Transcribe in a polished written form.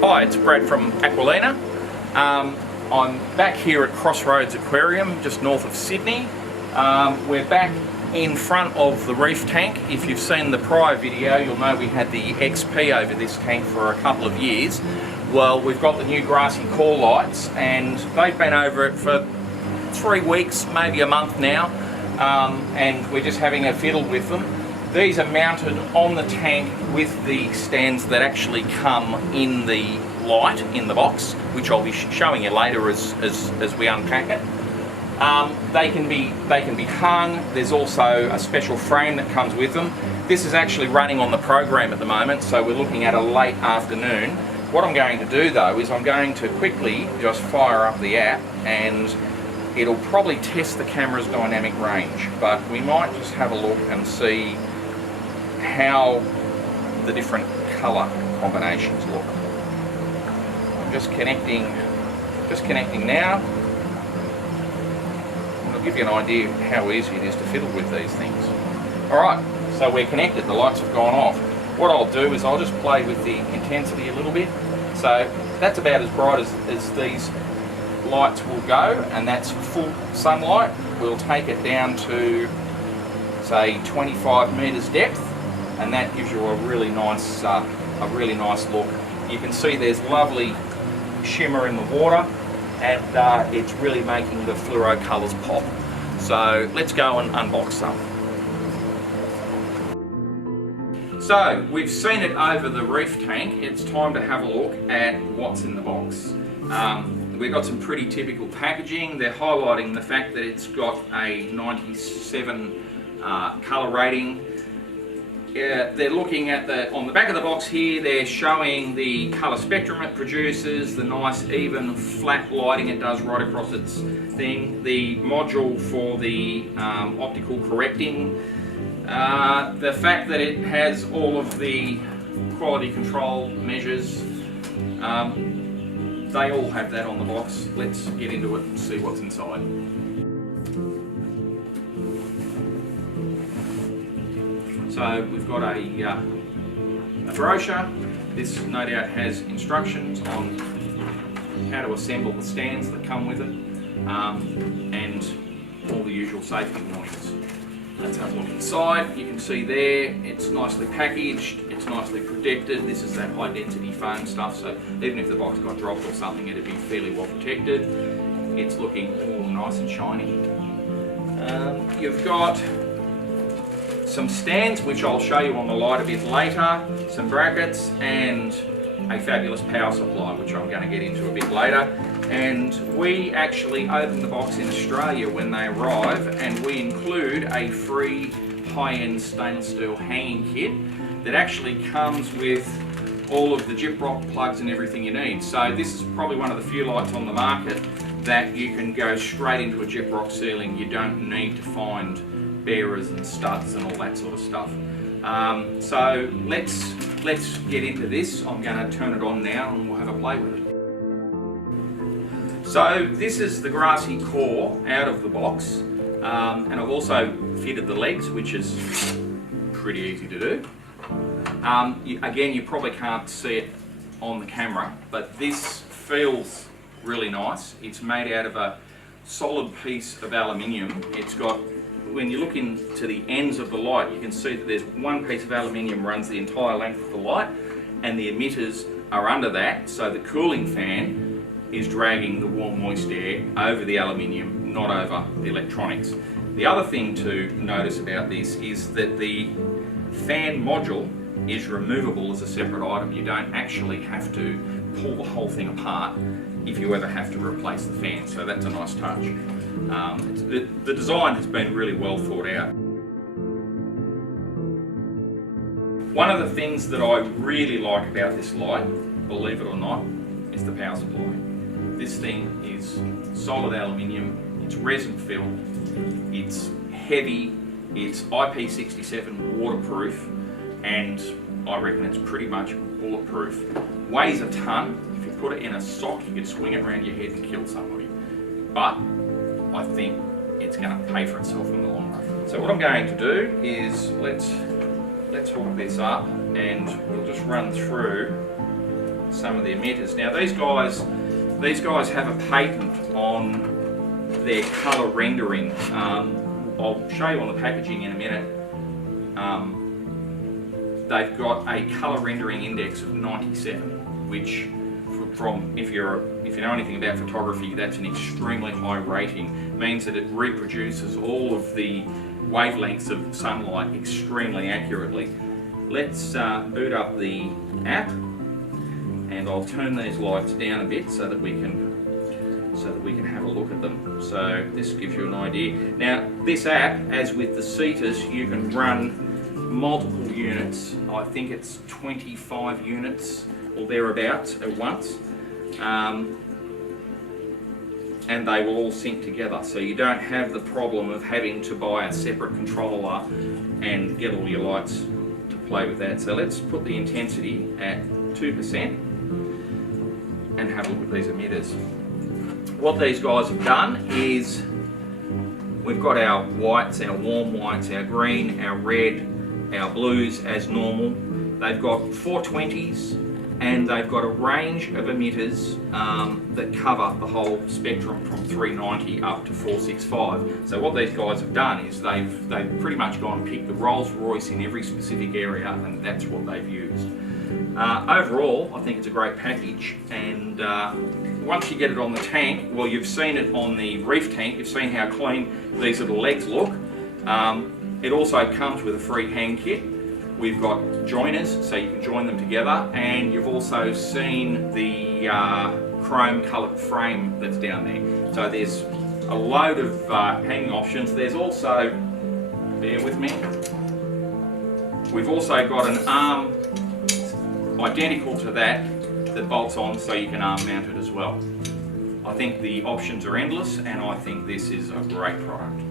Hi, it's Brad from Aquilina. I'm back here at Crossroads Aquarium, just north of Sydney. We're back in front of the reef tank. If you've seen the prior video, you'll know we had the XP over this tank for a couple of years. Well, we've got the new Grassy core lights, and they've been over it for 3 weeks, maybe a month now, and we're just having a fiddle with them. These are mounted on the tank with the stands that actually come in the light in the box, which I'll be showing you later as we unpack it. They can be hung. There's also a special frame that comes with them. This is actually running on the program at the moment, so we're looking at a late afternoon. What I'm going to do though is I'm going to quickly just fire up the app, and it'll probably test the camera's dynamic range, but we might just have a look and see how the different colour combinations look. I'm just connecting now. I'll give you an idea of how easy it is to fiddle with these things. Alright, so we're connected, the lights have gone off. What I'll do is I'll just play with the intensity a little bit. So that's about as bright as these lights will go, and that's full sunlight. We'll take it down to say 25 metres depth, and that gives you a really nice look. You can see there's lovely shimmer in the water, and it's really making the fluoro colours pop. So let's go and unbox some. So we've seen it over the reef tank. It's time to have a look at what's in the box. We've got some pretty typical packaging. They're highlighting the fact that it's got a 97 colour rating. They're looking at on the back of the box here, they're showing the colour spectrum it produces, the nice even flat lighting it does right across its thing, the module for the optical correcting, the fact that it has all of the quality control measures. They all have that on the box. Let's get into it and see what's inside. So we've got a brochure. This no doubt has instructions on how to assemble the stands that come with it, and all the usual safety warnings. Let's have a look inside. You can see there, it's nicely packaged, it's nicely protected. This is that high density foam stuff, so even if the box got dropped or something, it'd be fairly well protected. It's looking all nice and shiny. You've got some stands, which I'll show you on the light a bit later, some brackets, and a fabulous power supply, which I'm going to get into a bit later. And we actually open the box in Australia when they arrive, and we include a free high-end stainless steel hanging kit that actually comes with all of the gyprock plugs and everything you need. So this is probably one of the few lights on the market that you can go straight into a gyprock ceiling. You don't need to find bearers and studs and all that sort of stuff. So let's get into this. I'm going to turn it on now and we'll have a play with it. So this is the Grassy core out of the box, and I've also fitted the legs, which is pretty easy to do. Again, you probably can't see it on the camera, but this feels really nice. It's made out of a solid piece of aluminium. It's got, when you look into the ends of the light, you can see that there's one piece of aluminium runs the entire length of the light, and the emitters are under that, so the cooling fan is dragging the warm moist air over the aluminium, not over the electronics. The other thing to notice about this is that the fan module is removable as a separate item. You don't actually have to pull the whole thing apart if you ever have to replace the fan, so that's a nice touch. The design has been really well thought out. One of the things that I really like about this light, believe it or not, is the power supply. This thing is solid aluminium, it's resin filled, it's heavy, it's IP67 waterproof, and I reckon it's pretty much bulletproof. Weighs a ton. If you put it in a sock, you could swing it around your head and kill somebody. But I think it's going to pay for itself in the long run. So what I'm going to do is let's hook this up, and we'll just run through some of the emitters. Now these guys have a patent on their colour rendering. I'll show you on the packaging in a minute. They've got a colour rendering index of 97, which from if you know anything about photography, that's an extremely high rating. It means that it reproduces all of the wavelengths of sunlight extremely accurately. Let's boot up the app, and I'll turn these lights down a bit so that we can have a look at them. So this gives you an idea. Now this app, as with the Cetas, you can run multiple units. I think it's 25 units or thereabouts at once, and they will all sync together, so you don't have the problem of having to buy a separate controller and get all your lights to play with that. So let's put the intensity at 2% and have a look at these emitters. What these guys have done is we've got our whites, our warm whites, our green, our red, our blues as normal. They've got 420s, and they've got a range of emitters that cover the whole spectrum from 390 up to 465. So what these guys have done is they've pretty much gone and picked the Rolls Royce in every specific area, and that's what they've used. Overall, I think it's a great package, and once you get it on the tank, well, you've seen it on the reef tank, you've seen how clean these little legs look. It also comes with a free hang kit. We've got joiners, so you can join them together, and you've also seen the chrome coloured frame that's down there. So there's a load of hanging options. There's also, bear with me, we've also got an arm identical to that bolts on, so you can arm mount it as well. I think the options are endless, and I think this is a great product.